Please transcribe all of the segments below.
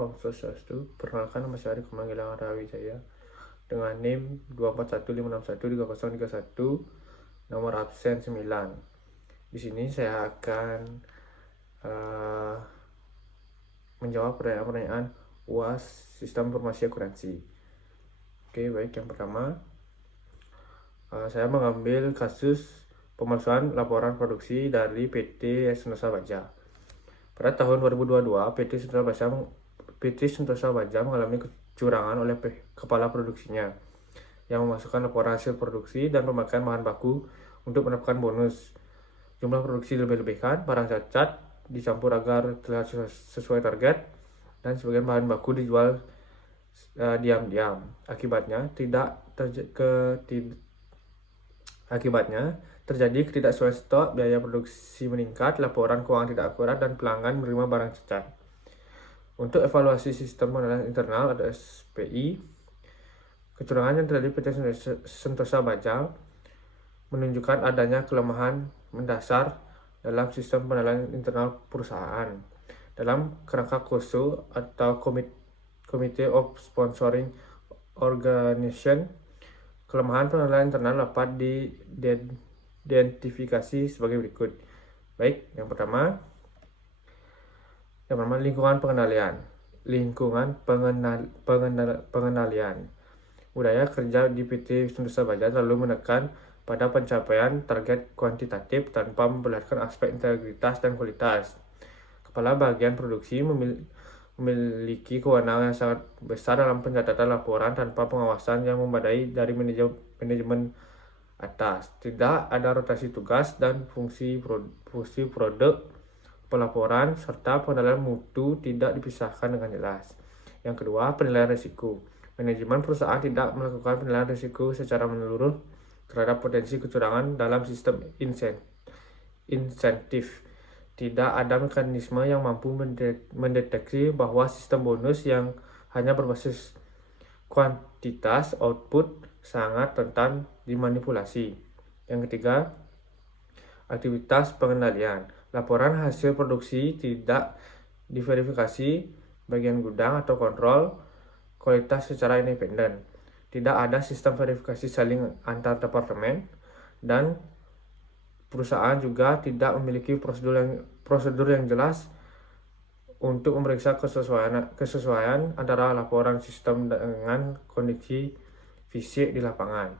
Om Swastiastu. Perkenalkan, nama saya Arif Manggilang Rawijaya dengan NIM 2415613031, nomor absen 9. Di sini saya akan menjawab pertanyaan-pertanyaan UAS Sistem Informasi Akuntansi. Oke, baik. Yang pertama, saya mengambil kasus pemalsuan laporan produksi dari PT Sentosa Baja. Pada tahun 2022, PT Sentosa Baja mengalami kecurangan oleh kepala produksinya yang memasukkan laporan hasil produksi dan pemakaian bahan baku untuk mendapatkan bonus. Jumlah produksi lebih-lebihkan, barang cacat dicampur agar terlihat sesuai target, dan sebagian bahan baku dijual diam-diam. Akibatnya terjadi ketidaksesuaian stok, biaya produksi meningkat, laporan keuangan tidak akurat, dan pelanggan menerima barang cacat. Untuk evaluasi sistem pengenalan internal atau SPI, kecurangan yang terjadi PT Sentosa Baja menunjukkan adanya kelemahan mendasar dalam sistem pengenalan internal perusahaan. Dalam kerangka KOSO atau Committee of Sponsoring Organization, kelemahan pengenalan internal dapat diidentifikasi sebagai berikut. Baik, yang pertama lingkungan pengendalian. Budaya kerja di PT Sentosa Baja terlalu menekan pada pencapaian target kuantitatif tanpa memperlihatkan aspek integritas dan kualitas. Kepala bagian produksi memiliki kewenangan yang sangat besar dalam pencatatan laporan tanpa pengawasan yang memadai dari manajemen atas. Tidak ada rotasi tugas dan fungsi produk pelaporan serta pengendalian mutu tidak dipisahkan dengan jelas. Yang kedua, penilaian risiko. Manajemen perusahaan tidak melakukan penilaian risiko secara menyeluruh terhadap potensi kecurangan dalam sistem insentif. Tidak ada mekanisme yang mampu mendeteksi bahwa sistem bonus yang hanya berbasis kuantitas output sangat rentan dimanipulasi. Yang ketiga, aktivitas pengendalian. Laporan hasil produksi tidak diverifikasi bagian gudang atau kontrol kualitas secara independen. Tidak ada sistem verifikasi saling antar departemen, dan perusahaan juga tidak memiliki prosedur yang jelas untuk memeriksa kesesuaian antara laporan sistem dengan kondisi fisik di lapangan.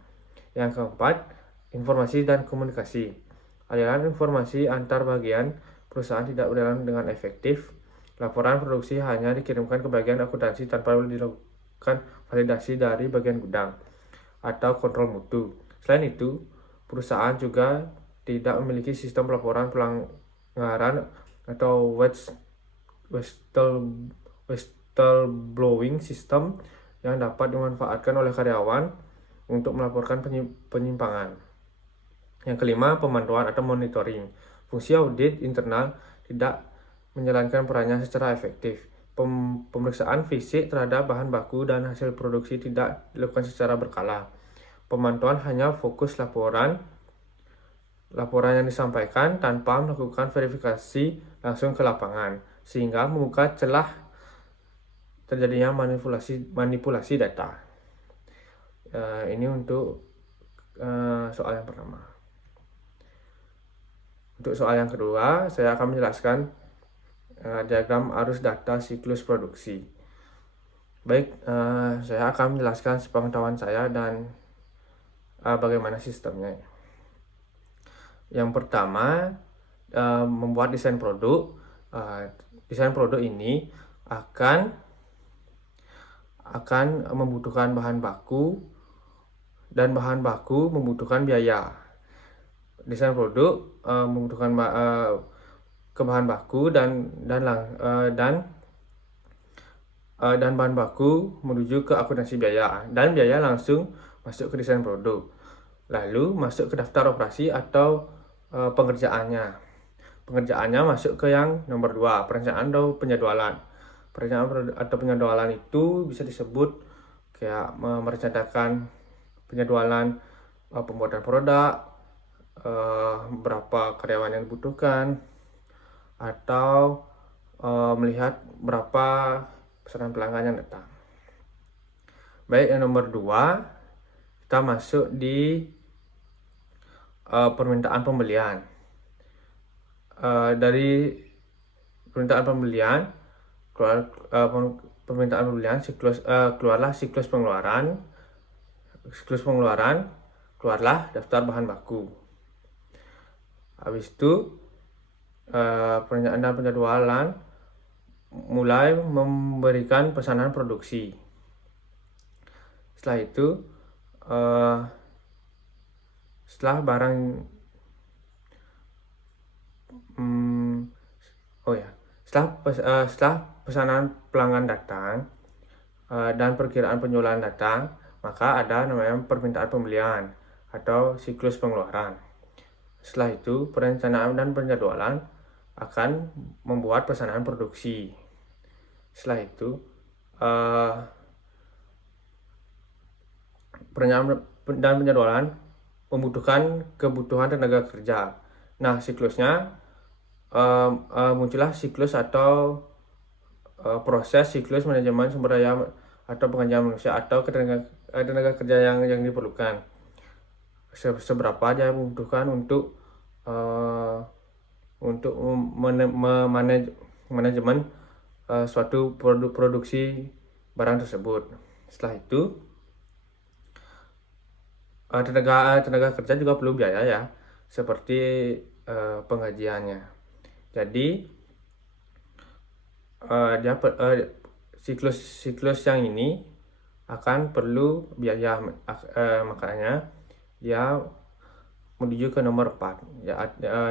Yang keempat, informasi dan komunikasi. Aliran informasi antar bagian perusahaan tidak berjalan dengan efektif. Laporan produksi hanya dikirimkan ke bagian akuntansi tanpa dilakukan validasi dari bagian gudang atau kontrol mutu. Selain itu, perusahaan juga tidak memiliki sistem pelaporan pelanggaran atau whistleblowing system yang dapat dimanfaatkan oleh karyawan untuk melaporkan penyimpangan. Yang kelima, pemantauan atau monitoring. Fungsi audit internal tidak menjalankan perannya secara efektif. Pemeriksaan fisik terhadap bahan baku dan hasil produksi tidak dilakukan secara berkala. Pemantauan hanya fokus laporan yang disampaikan tanpa melakukan verifikasi langsung ke lapangan, sehingga membuka celah terjadinya manipulasi data. Ini untuk soal yang pertama. Untuk soal yang kedua, saya akan menjelaskan diagram arus data siklus produksi. Baik, saya akan menjelaskan sepengetahuan saya dan bagaimana sistemnya. Yang pertama, membuat desain produk. Desain produk ini akan membutuhkan bahan baku, dan bahan baku membutuhkan biaya. Desain produk membutuhkan bahan baku dan bahan baku menuju ke akuntansi biaya, dan biaya langsung masuk ke desain produk, lalu masuk ke daftar operasi atau pengerjaannya. Pengerjaannya masuk ke yang nomor 2, perencanaan atau penjadwalan. Perencanaan atau penjadwalan itu bisa disebut kayak merencanakan penjadwalan pembuatan produk, berapa karyawan yang dibutuhkan, atau melihat berapa pesanan pelanggan yang datang. Baik, yang nomor 2, kita masuk di permintaan pembelian. Dari permintaan pembelian keluarlah siklus pengeluaran, keluarlah daftar bahan baku. Habis itu perencanaan dan penjadwalan mulai memberikan pesanan produksi. Setelah itu setelah barang setelah pesanan pelanggan datang dan perkiraan penjualan datang, maka ada namanya permintaan pembelian atau siklus pengeluaran. Setelah itu perencanaan dan penjadwalan akan membuat pesanan produksi. Setelah itu perencanaan dan penjadwalan membutuhkan kebutuhan tenaga kerja. Nah, siklusnya muncullah siklus atau proses siklus manajemen sumber daya atau pengajian manusia atau tenaga kerja yang diperlukan. Seberapa dia membutuhkan untuk manajemen suatu produksi barang tersebut. Setelah itu tenaga kerja juga perlu biaya ya, seperti penggajiannya. Jadi siklus yang ini akan perlu biaya, makanya dia menuju ke nomor 4,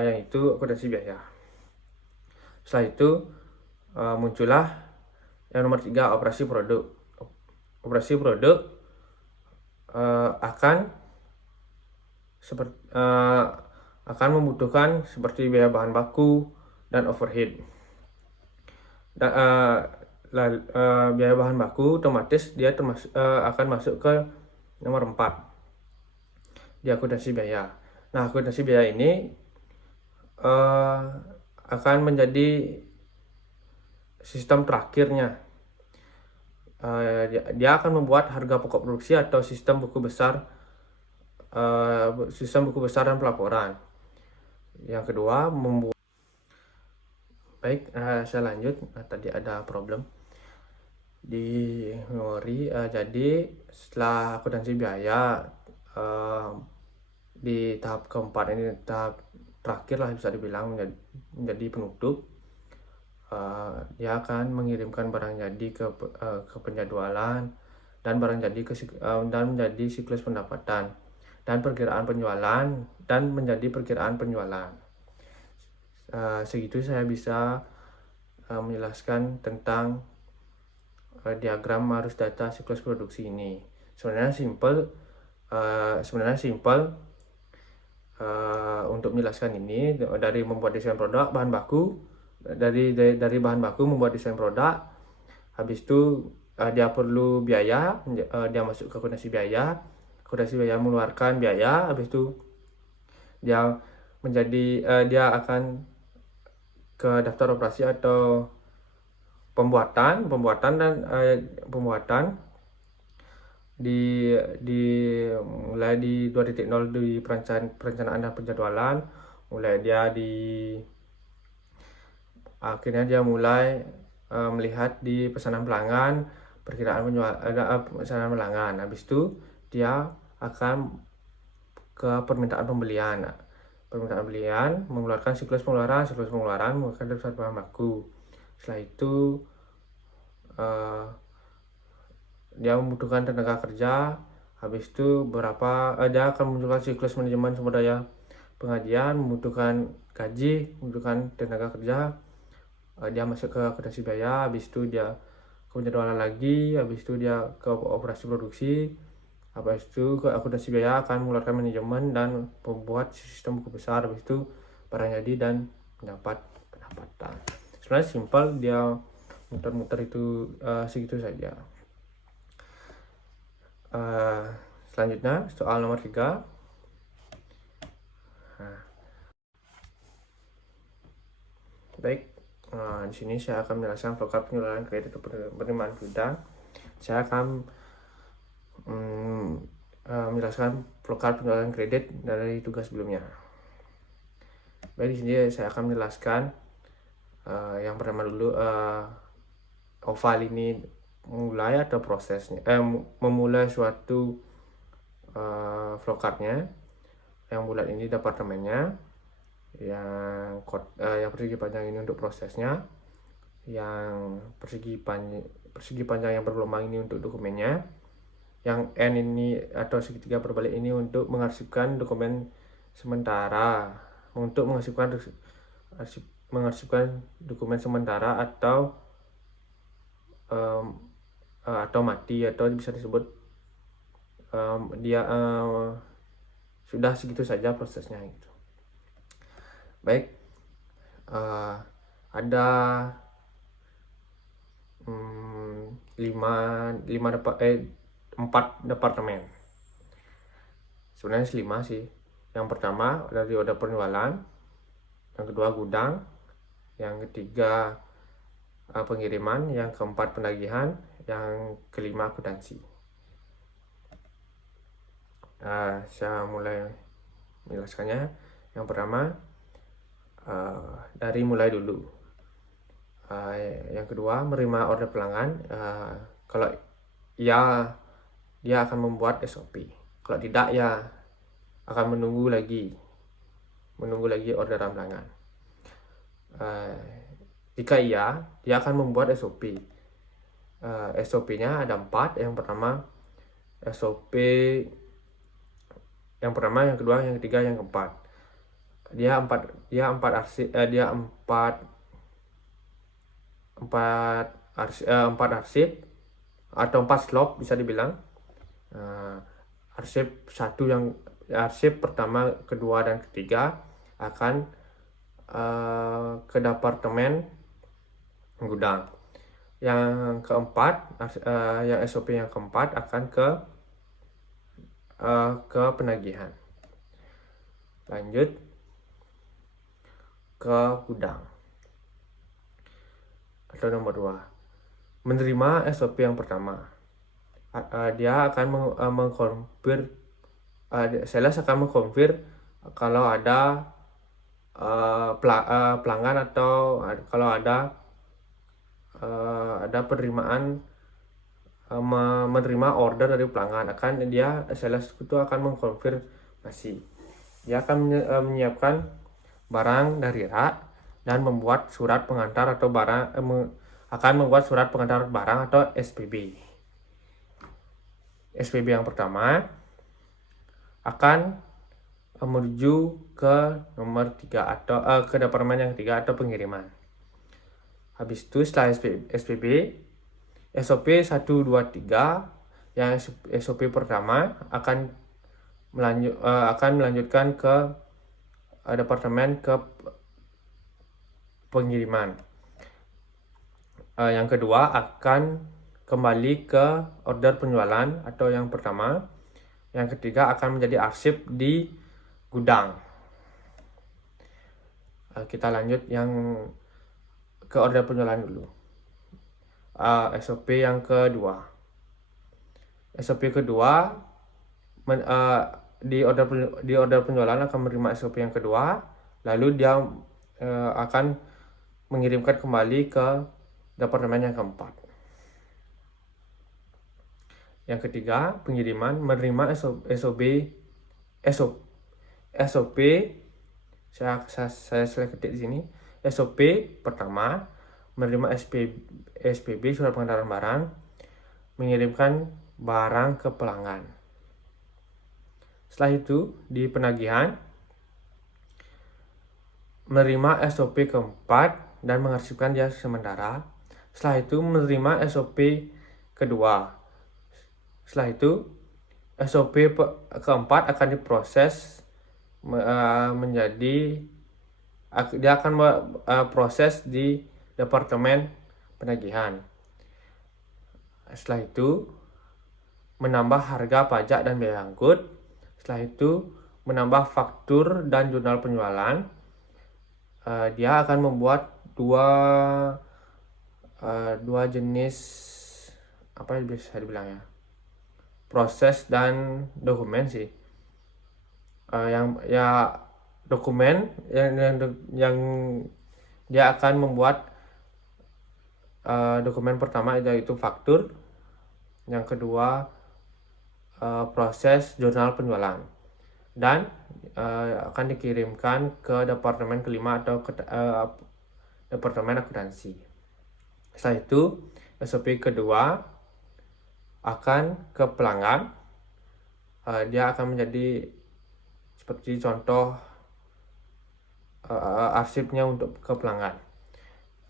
yaitu akuntansi biaya. Setelah itu muncullah yang nomor 3, operasi produk. Operasi produk akan membutuhkan seperti biaya bahan baku dan overhead. Biaya bahan baku otomatis dia akan masuk ke nomor 4 di akuntansi biaya. Nah, akuntansi biaya ini akan menjadi sistem terakhirnya. Dia akan membuat harga pokok produksi atau sistem buku besar dan pelaporan. Yang kedua, saya lanjut. Tadi ada problem di memori. Jadi setelah akuntansi biaya di tahap keempat ini, tahap terakhir lah bisa dibilang, menjadi penutup. Dia akan mengirimkan barang jadi ke penjadwalan dan barang jadi dan menjadi siklus pendapatan dan perkiraan penjualan dan menjadi perkiraan penjualan. Segitu saya bisa menjelaskan tentang diagram arus data siklus produksi ini. Sebenarnya simple untuk menjelaskan ini, dari membuat desain produk, bahan baku, dari bahan baku membuat desain produk. Habis itu dia perlu biaya, dia masuk ke akuntansi biaya mengeluarkan biaya. Habis itu dia akan ke daftar operasi atau pembuatan mulai di 2.0 di perencanaan dan penjadwalan. Akhirnya dia mulai melihat di pesanan pelanggan, perkiraan pesanan pelanggan. Habis itu dia akan ke permintaan pembelian. Permintaan pembelian mengeluarkan siklus pengeluaran mengeluarkan daftar bahan baku. Setelah itu dia membutuhkan tenaga kerja. Habis itu dia akan menunjukkan siklus manajemen sumber daya pengajian, membutuhkan gaji, membutuhkan tenaga kerja. Dia masuk ke akuntansi biaya. Habis itu dia ke penjadwalan lagi. Habis itu dia ke operasi produksi. Habis itu ke akuntansi biaya akan mengeluarkan manajemen dan membuat sistem buku besar. Habis itu barang jadi dan mendapat pendapatan. Sebenarnya simpel, dia muter-muter itu segitu saja. Selanjutnya soal nomor 3. Baik, Di sini saya akan menjelaskan flowchart penjualan kredit atau penerimaan gudang. Saya akan menjelaskan flowchart penjualan kredit dari tugas sebelumnya. Baik, di sini saya akan menjelaskan yang pertama dulu, oval ini mulai atau prosesnya, memulai suatu flowchartnya. Yang bulat ini departemennya, yang persegi panjang ini untuk prosesnya, yang persegi panjang yang bergelombang ini untuk dokumennya, yang N ini atau segitiga berbalik ini untuk mengarsipkan dokumen sementara, untuk mengarsipkan dokumen sementara atau mati, atau bisa disebut dia sudah segitu saja prosesnya gitu. Baik, ada 4 departemen. Sebenarnya 5 sih. Yang pertama dari order penjualan, yang kedua gudang, yang ketiga pengiriman, yang keempat penagihan, yang kelima akuntansi. Saya mulai menjelaskannya. Yang pertama, dari mulai dulu. Yang kedua, menerima order pelanggan. Kalau ya, dia akan membuat SOP. Kalau tidak, ya akan menunggu lagi orderan pelanggan. Jika iya, dia akan membuat SOP. SOP-nya ada 4. Yang pertama, SOP yang pertama, yang kedua, yang ketiga, yang keempat. Dia empat arsip atau 4 slop bisa dibilang. Arsip pertama, kedua, dan ketiga akan ke departemen gudang. Yang keempat, yang SOP yang keempat akan ke penagihan. Lanjut ke gudang. Atau nomor 2, menerima SOP yang pertama. Dia akan mengkonfir, sales akan mengkonfir kalau ada pelanggan, atau kalau ada penerimaan, menerima order dari pelanggan. Sales itu akan mengkonfirmasi. Dia akan menyiapkan barang dari rak dan membuat surat pengantar atau SPB. SPB yang pertama akan menuju ke nomor 3 atau ke departemen yang ketiga atau pengiriman. Habis itu setelah SPB, SOP 1, 2, 3, yang SOP pertama akan melanjutkan ke departemen ke pengiriman. Yang kedua akan kembali ke order penjualan atau yang pertama. Yang ketiga akan menjadi arsip di gudang. Kita lanjut yang ke order penjualan dulu. SOP yang kedua. SOP kedua, di order penjualan akan menerima SOP yang kedua, lalu dia akan mengirimkan kembali ke departemen yang keempat. Yang ketiga, pengiriman menerima SOP. Saya ketik di sini. SOP pertama, menerima SPB surat pengantaran barang, mengirimkan barang ke pelanggan. Setelah itu di penagihan, menerima SOP keempat dan mengarsipkan dia sementara. Setelah itu menerima SOP kedua. Setelah itu SOP keempat akan diproses dia akan proses di departemen penagihan. Setelah itu menambah harga pajak dan biaya angkut. Setelah itu menambah faktur dan jurnal penjualan. Dia akan membuat dua jenis apa bisa dibilang ya, proses dan dokumen sih. Yang ya dokumen yang dia akan membuat dokumen pertama yaitu faktur, yang kedua proses jurnal penjualan, dan akan dikirimkan ke departemen kelima atau ke departemen akuntansi. Setelah itu SOP kedua akan ke pelanggan. Dia akan menjadi seperti contoh arsipnya untuk ke pelanggan.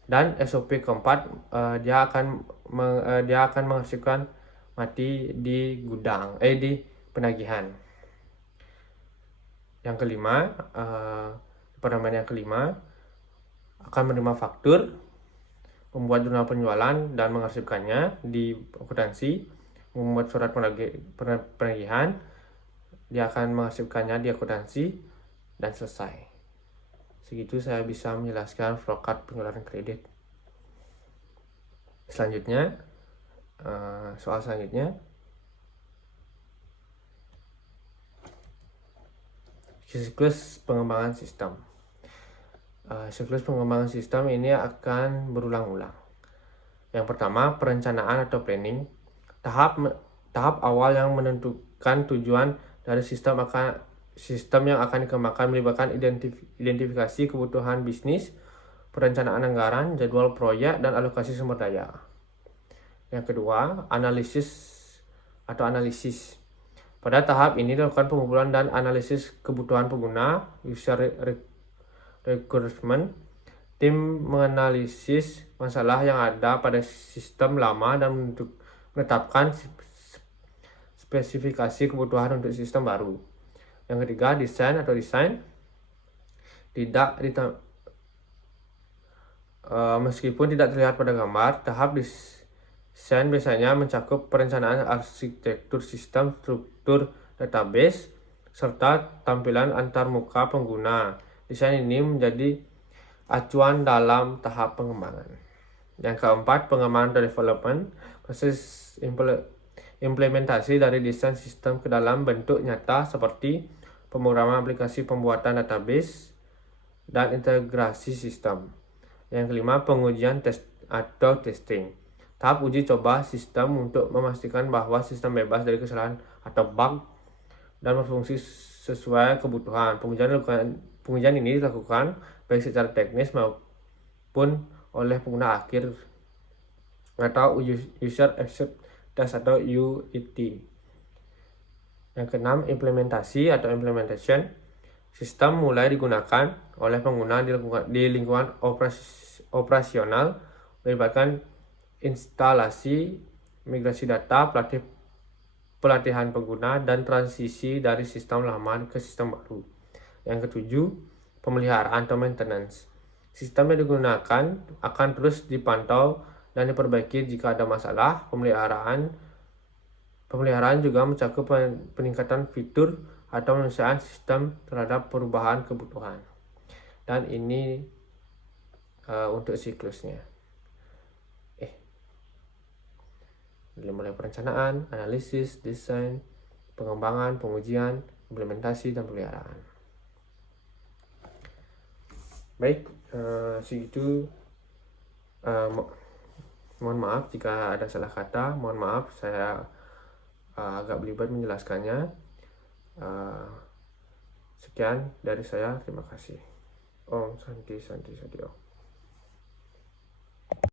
Dan SOP keempat dia akan mengarsipkan mati di gudang, di penagihan. Yang kelima, departemen yang kelima akan menerima faktur, membuat jurnal penjualan dan mengarsipkannya di akuntansi, membuat surat penagihan, dia akan mengarsipkannya di akuntansi, dan selesai. Segitu saya bisa menjelaskan flowchart pengeluaran kredit. Selanjutnya, soal selanjutnya, siklus pengembangan sistem. Siklus pengembangan sistem ini akan berulang-ulang. Yang pertama, perencanaan atau planning. Tahap awal yang menentukan tujuan dari sistem yang akan dikembangkan melibatkan identifikasi kebutuhan bisnis, perencanaan anggaran, jadwal proyek, dan alokasi sumber daya. Yang kedua, analisis. Pada tahap ini dilakukan pengumpulan dan analisis kebutuhan pengguna, user requirement. Tim menganalisis masalah yang ada pada sistem lama dan menetapkan spesifikasi kebutuhan untuk sistem baru. Yang ketiga, desain. Meskipun tidak terlihat pada gambar, tahap desain biasanya mencakup perencanaan arsitektur sistem, struktur database, serta tampilan antarmuka pengguna. Desain ini menjadi acuan dalam tahap pengembangan. Yang keempat, pengembangan atau development. Proses implementasi dari desain sistem ke dalam bentuk nyata seperti pemrograman aplikasi, pembuatan database, dan integrasi sistem. Yang kelima, pengujian atau testing. Tahap uji coba sistem untuk memastikan bahwa sistem bebas dari kesalahan atau bug dan berfungsi sesuai kebutuhan. Pengujian ini dilakukan baik secara teknis maupun oleh pengguna akhir atau user accept test atau UAT. Yang keenam, implementasi atau implementation. Sistem mulai digunakan oleh pengguna di lingkungan operasional, melibatkan instalasi, migrasi data, pelatihan pengguna, dan transisi dari sistem lama ke sistem baru. Yang ketujuh, pemeliharaan atau maintenance. Sistem yang digunakan akan terus dipantau dan diperbaiki jika ada masalah. Pemeliharaan juga mencakup peningkatan fitur atau penyelesaian sistem terhadap perubahan kebutuhan. Dan ini untuk siklusnya. Mulai perencanaan, analisis, desain, pengembangan, pengujian, implementasi, dan pemeliharaan. Baik, segitu. Mohon maaf jika ada salah kata. Mohon maaf saya agak belibet menjelaskannya. Sekian dari saya. Terima kasih. Om Santi Santi Sadio.